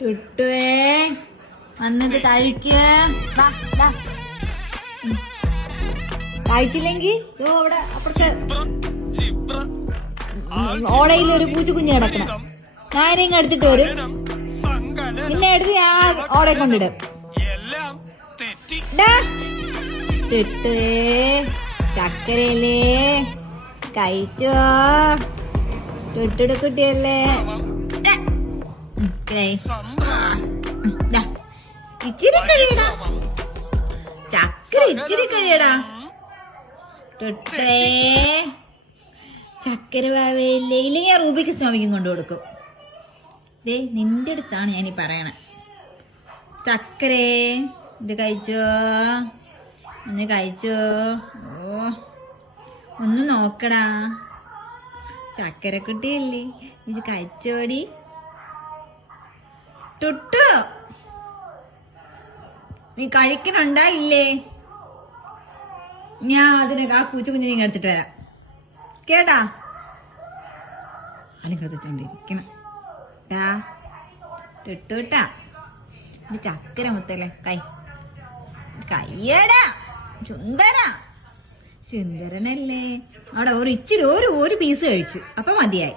ടുട്ടുവേ വന്നിട്ട് കഴിക്ക. കഴിച്ചില്ലെങ്കി അവിടെ അപ്പുറത്തെ ഓടയിൽ ഒരു പൂച്ചക്കുഞ്ഞ് കിടക്കണം. ഞാനിങ്ങ എടുത്തിട്ട് വരും, നിന്നെ എടുത്ത് ഞാൻ ഓടെ കൊണ്ടിടും. ടുട്ടുവേ ചക്കരയല്ലേ കഴിച്ചോ? ടുട്ടുടെ കുട്ടിയല്ലേ? ഇച്ചിരി കഴിയടാ ചക്കര, ഇച്ചിരി കഴിയടാ. തൊട്ടേ ചക്കര ഭാവയില്ലേ? ഇല്ലെങ്കിൽ ഞാൻ റൂബിക്ക് സ്വാമിക്കും കൊണ്ടു കൊടുക്കും. ദേ നിന്റെ അടുത്താണ് ഞാനീ പറയണേ. ചക്കരേ ഇത് കഴിച്ചോ? ഒന്ന് കഴിച്ചോ? ഓ ഒന്ന് നോക്കടാ, ചക്കരക്കുട്ടിയല്ലേ, ഇത് കഴിച്ചോടി. ടുട്ടു നീ കഴിക്കണുണ്ടാ ഇല്ലേ? ഞാൻ അതിനൊക്കെ ആ പൂച്ചക്കുഞ്ഞിനെ ഇങ്ങ് എടുത്തിട്ട് വരാം കേട്ടാ. അനുഗ്രഹിച്ചോണ്ടിരിക്കണം ടുട്ടുട്ടാ. ചക്കര മുത്തല്ലേ കയ്യടാ. സുന്ദരനല്ലേ? അവിടെ ഒരു ഇച്ചിരി ഒരു പീസ് കഴിച്ചു, അപ്പൊ മതിയായി.